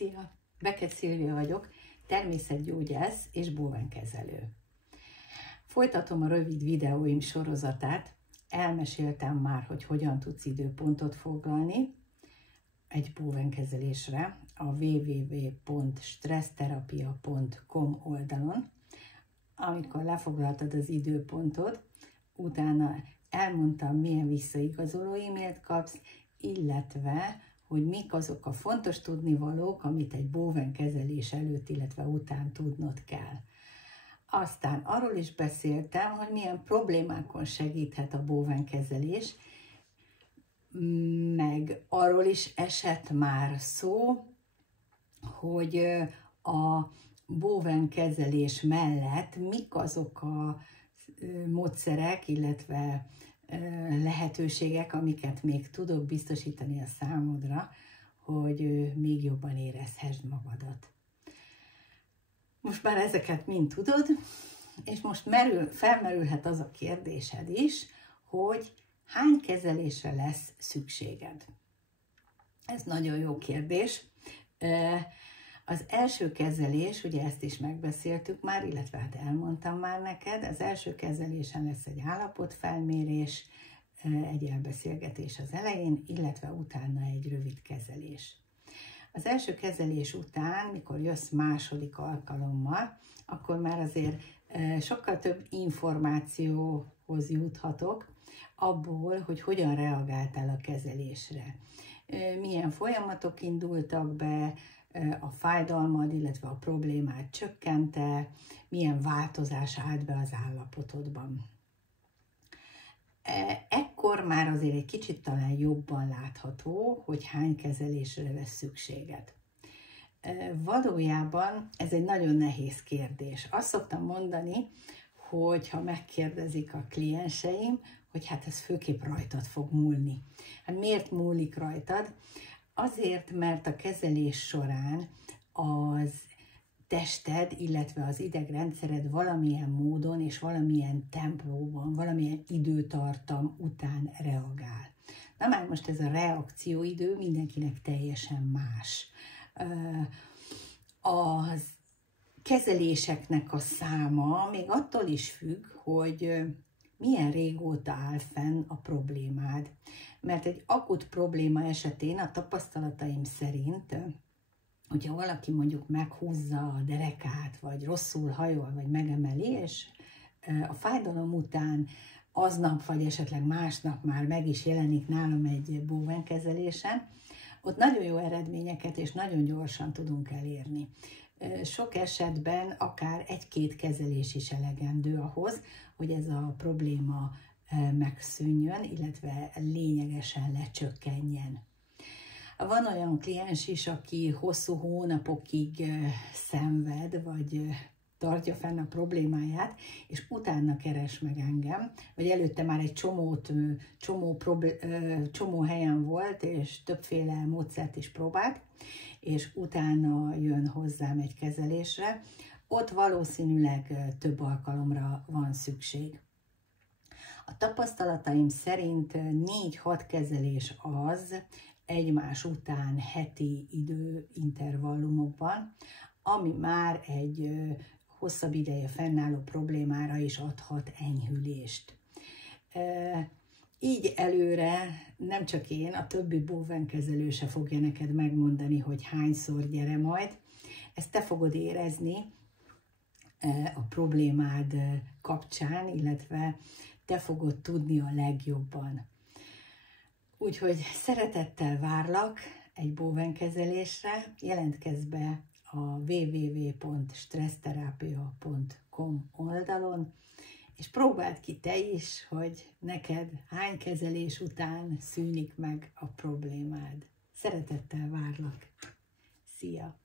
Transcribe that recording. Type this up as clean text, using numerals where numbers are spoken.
Szia! Beckett Szilvia vagyok, természetgyógyász és bóvenkezelő. Folytatom a rövid videóim sorozatát. Elmeséltem már, hogy hogyan tudsz időpontot foglalni egy bóvenkezelésre a www.stresszterapia.com oldalon. Amikor lefoglaltad az időpontot, utána elmondtam, milyen visszaigazoló e-mailt kapsz, illetve hogy mik azok a fontos tudnivalók, amit egy bóvenkezelés előtt, illetve után tudnod kell. Aztán arról is beszéltem, hogy milyen problémákon segíthet a bóvenkezelés, meg arról is esett már szó, hogy a bóvenkezelés mellett mik azok a módszerek, illetve lehetőségek, amiket még tudok biztosítani a számodra, hogy még jobban érezhessd magadat. Most már ezeket mind tudod, és most felmerülhet az a kérdésed is, hogy hány kezelésre lesz szükséged? Ez nagyon jó kérdés. Az első kezelés, ugye ezt is megbeszéltük már, illetve hát elmondtam már neked, az első kezelésen lesz egy állapotfelmérés, egy elbeszélgetés az elején, illetve utána egy rövid kezelés. Az első kezelés után, mikor jössz második alkalommal, akkor már azért sokkal több információhoz juthatok abból, hogy hogyan reagáltál a kezelésre. Milyen folyamatok indultak be, a fájdalmad, illetve a problémád csökkente, milyen változás állt be az állapotodban. Ekkor már azért egy kicsit talán jobban látható, hogy hány kezelésre lesz szükséged. Valójában ez egy nagyon nehéz kérdés. Azt szoktam mondani, hogy ha megkérdezik a klienseim, hogy hát ez főképp rajtad fog múlni. Hát miért múlik rajtad? Azért, mert a kezelés során az tested, illetve az idegrendszered valamilyen módon és valamilyen tempóban, valamilyen időtartam után reagál. Na már most ez a reakcióidő mindenkinek teljesen más. Az kezeléseknek a száma még attól is függ, hogy milyen régóta áll fenn a problémád. Mert egy akut probléma esetén a tapasztalataim szerint, hogyha valaki mondjuk meghúzza a derekát, vagy rosszul hajol, vagy megemeli, és a fájdalom után aznap, vagy esetleg másnap már meg is jelenik nálam egy bóvenkezelésen, ott nagyon jó eredményeket és nagyon gyorsan tudunk elérni. Sok esetben akár egy-két kezelés is elegendő ahhoz, hogy ez a probléma megszűnjön, illetve lényegesen lecsökkenjen. Van olyan kliens is, aki hosszú hónapokig szenved, vagy tartja fenn a problémáját, és utána keres meg engem, vagy előtte már egy csomó helyen volt, és többféle módszert is próbált, és utána jön hozzám egy kezelésre. Ott valószínűleg több alkalomra van szükség. A tapasztalataim szerint 4-6 kezelés az egymás után heti időintervallumokban, ami már egy hosszabb ideje fennálló problémára is adhat enyhülést. Így előre nem csak én, a többi bóvenkezelő se fogja neked megmondani, hogy hányszor gyere majd. Ezt te fogod érezni a problémád kapcsán, illetve te fogod tudni a legjobban. Úgyhogy szeretettel várlak egy bóvenkezelésre, jelentkezz be a www.stresszterapia.com oldalon, és próbáld ki te is, hogy neked hány kezelés után szűnik meg a problémád. Szeretettel várlak. Szia!